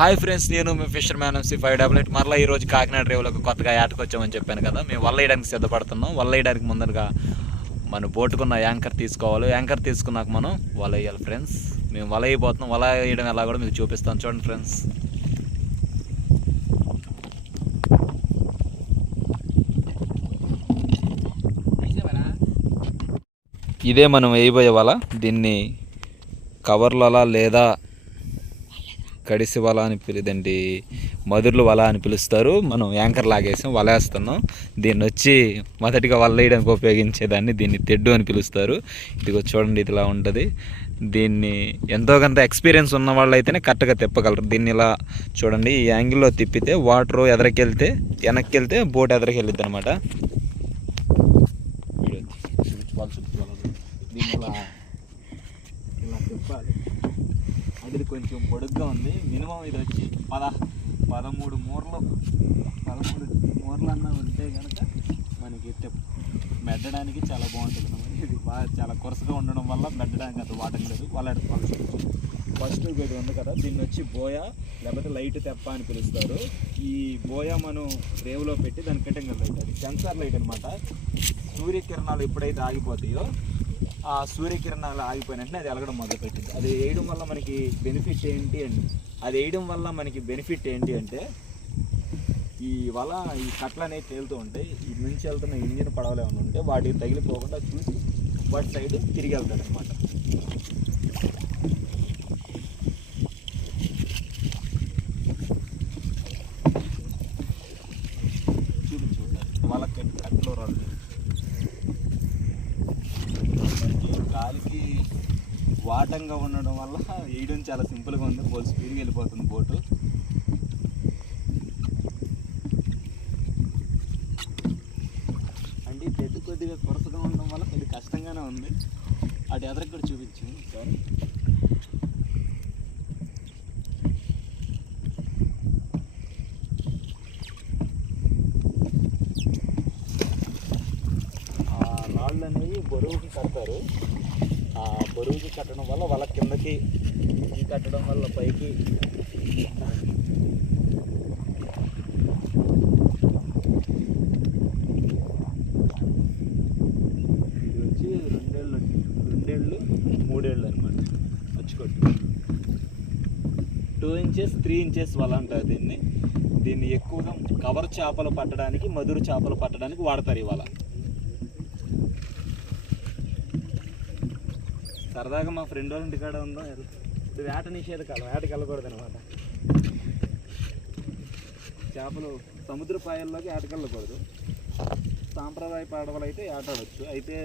Hi friends, నేను మీ fissure man MC588 మరలా ఈరోజు కాకినాడ రేవులకు కొత్తగా ఏటకొచ్చామని చెప్పాను కదా. మేము వల వేయడానికి సిద్ధపడుతున్నాం. వల వేయడానికి ముందరగా మన బోటుకున్న యాంకర్ తీసుకోవాలి. యాంకర్ తీసుకున్నాక మనం వల వేయాలి ఫ్రెండ్స్. మేము వల వేయబోతున్నాం. వల వేయడం ఎలా కూడా మీకు చూపిస్తాను, చూడండి ఫ్రెండ్స్. ఇదే మనం వేయబోయే వల. దీన్ని కవర్ల వల లేదా కడిసి వల అని పిలుదండి, మధుర్లు వల అని పిలుస్తారు. మనం యాంకర్ లాగేసాం, వల వేస్తున్నాం. దీన్ని వచ్చి మొదటిగా వల వేయడానికి ఉపయోగించేదాన్ని దీన్ని తెడ్డు అని పిలుస్తారు. ఇదిగో చూడండి, ఇది ఇలా ఉంటుంది. దీన్ని ఎంతో కొంత ఎక్స్పీరియన్స్ ఉన్న వాళ్ళు అయితేనే కరెక్ట్గా తిప్పగలరు. దీన్ని ఇలా చూడండి, ఈ యాంగిల్లో తిప్పితే వాటర్ ఎదరికెళ్తే వెనక్కి వెళ్తే బోట్ ఎదరికి వెళ్ళిద్ది అనమాట. దీన్ని ఇలా తిప్పాలి. అది కొంచెం పొడుగ్గా ఉంది. మినిమం ఇది వచ్చి 13 మూరలు అన్న ఉంటే కనుక మనకి మెద్దడానికి చాలా బాగుంటుంది. ఇది బాగా చాలా కొరసగా ఉండడం వల్ల మెద్దడానికి అంత వాటర్ లేదు. వాళ్ళ ఫస్ట్ ఇది ఉంది కదా, దీన్ని వచ్చి బోయా లేకపోతే లైట్ తెప్ప అని పిలుస్తారు. ఈ బోయా మనం రేవులో పెట్టి దాని కటింగ్ లైట్, అది సెన్సార్ లైట్ అనమాట. సూర్యకిరణాలు ఎప్పుడైతే ఆగిపోతాయో ఆ సూర్యకిరణాలు ఆగిపోయిన వెంటనే అది ఎలగడం మొదలుపెట్టింది. అది వేయడం వల్ల మనకి బెనిఫిట్ ఏంటి అంటే ఈ వల ఈ కట్లు అనేవి తేలుతూ ఉంటాయి. ఈ నుంచి వెళ్తున్న ఇంజిన్ పడవలు ఏమైనా ఉంటే వాటికి తగిలిపోకుండా చూసి వాటి సైడ్ తిరిగి వెళ్తాడు అనమాట. వాళ్ళకి కట్లో రాదు, గాలికి వాటంగా ఉండడం వల్ల వేయడం చాలా సింపుల్గా ఉంది. బోల్ స్పీడ్గా వెళ్ళిపోతుంది బోటు. అంటే ఈ తెడ్డు కొద్దిగా కొరసగా ఉండడం వల్ల కొద్దిగా కష్టంగానే ఉంది. అటు ఎదరికి కూడా చూపించింది సార్. రాళ్ళు అనేవి బరువుకి కడతారు. ఆ బరువుకి కట్టడం వల్ల వాళ్ళ కిందకి కట్టడం వల్ల పైకి ఇది వచ్చి 2 ఏళ్ళు అనమాట. వచ్చుకోట్టు 2 ఇంచెస్ 3 ఇంచెస్ వల అంటారు దీన్ని ఎక్కువగా కవర్ చేపలు పట్టడానికి, మధుర చేపలు పట్టడానికి వాడతారు ఈ వల. సరదాగా మా ఫ్రెండ్ వాళ్ళ ఇంటికాడ ఉందో ఇది వేట నిషేధకాలం, వేటకి వెళ్ళకూడదు అనమాట. చేపలు సముద్ర పాయల్లోకి వేటకి వెళ్ళకూడదు. సాంప్రదాయ పడవలు అయితే ఆటాడవచ్చు. అయితే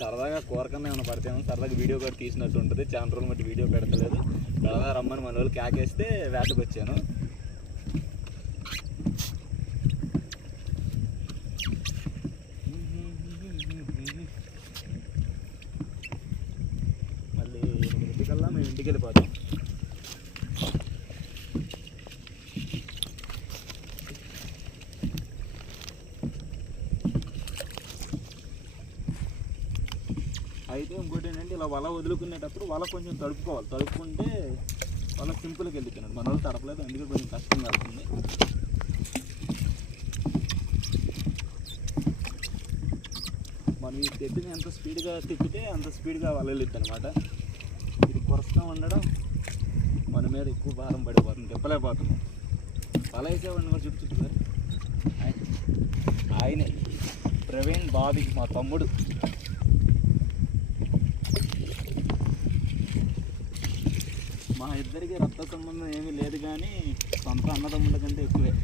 సరదాగా కోరకన్నా ఏమైనా పడితేమో సరదాగా వీడియో కూడా తీసినట్టు ఉంటుంది. చాలా రోజులు మట్టి వీడియో పెడతలేదు. సరదా రమ్మని మన వాళ్ళు కేకేస్తే వేటకు వచ్చాను. మేము ఇంటికి వెళ్ళిపోతాం. అయితే ఇంకోటి ఏంటంటే, ఇలా వల వదులుకునేటప్పుడు వల కొంచెం తడుపుకోవాలి. తడుపుకుంటే వల సింపుల్గా వెళ్ళిపోయినాడు. మన వాళ్ళు తడపలేదు, అందుకే కొంచెం కష్టంగా అవుతుంది. మనం ఈ తెడ్డుని ఎంత స్పీడ్గా తిప్పితే అంత స్పీడ్గా వల వెళ్ళిద్ది అనమాట. ఇది కొరసగా ఉండడం మన మీద ఎక్కువ భారం పడిపోతుంది, తిప్పలేకపోతున్నాం. వల వేసేవాడిని కూడా చుట్టూ సార్. ఆయనే ప్రవీణ్ బాబీ, మా తమ్ముడు. మా ఇద్దరికి రక్త సంబంధం ఏమీ లేదు, కానీ సొంత అన్నదమ్ముల కంటే ఎక్కువే.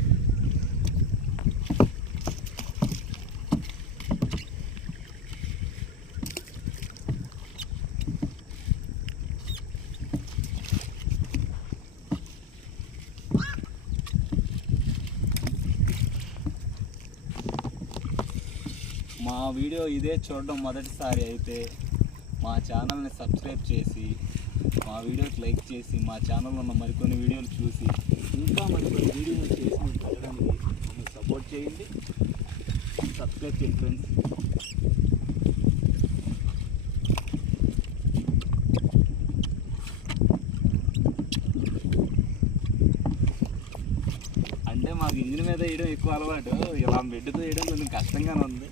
మా వీడియో ఇదే చూడడం మొదటిసారి అయితే మా ఛానల్ని సబ్స్క్రైబ్ చేసి, మా వీడియోకి లైక్ చేసి, మా ఛానల్లో ఉన్న మరికొన్ని వీడియోలు చూసి ఇంకా మరికొన్ని వీడియోలు చేసి పెట్టడానికి మమ్మల్ని సపోర్ట్ చేయండి. సబ్స్క్రైబ్ చేయండి ఫ్రెండ్స్. నాకు ఇంజిన్ మీద వేయడం ఎక్కువ అలవాటు, ఇలా బెడ్తో వేయడం కొంచెం కష్టంగానే ఉంది.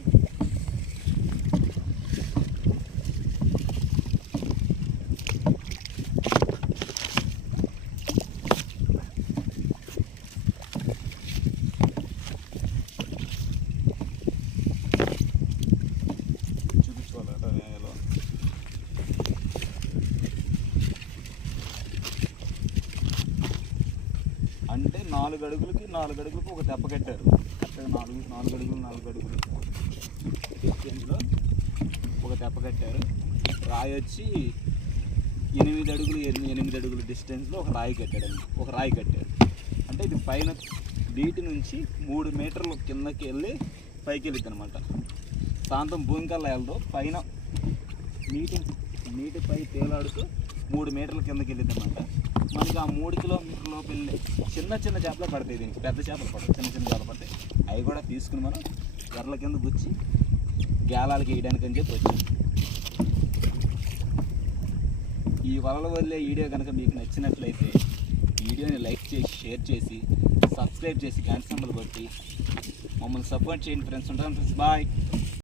అంటే 4 అడుగులకి 4 అడుగులకు ఒక తెప్ప కట్టారు. కరెక్ట్గా 4 అడుగులు డిస్టెన్స్లో ఒక తెప్ప కట్టారు. రాయి వచ్చి 8 అడుగులు డిస్టెన్స్లో ఒక రాయి కట్టారు. అంటే ఇది పైన నీటి నుంచి 3 మీటర్లు కిందకి వెళ్ళి పైకి వెళ్ళిద్ది అనమాట. ప్రాంతం భూమి కల్లా వెళ్దు, పైన నీటిపై తేలాడుతూ 3 మీటర్ల కిందకి వెళ్ళిద్ది అనమాట. మనకి ఆ 3 కిలోమీటర్ల లోపు వెళ్ళి చిన్న చేపలు పడతాయి, దీనికి పెద్ద చేపలు పడతాయి, చిన్న చేపలు పడతాయి. అవి కూడా తీసుకుని మనం ఎర్రల కింద గుచ్చి గేలాలకి వేయడానికి అని చెప్పి వచ్చాం. ఈ వలల వదిలే వీడియో కనుక మీకు నచ్చినట్లయితే వీడియోని లైక్ చేసి, షేర్ చేసి, సబ్స్క్రైబ్ చేసి, గంట సింబల్ కొట్టి మమ్మల్ని సపోర్ట్ చేయండి ఫ్రెండ్స్. ఉంటాను ఫ్రెండ్స్, బాయ్.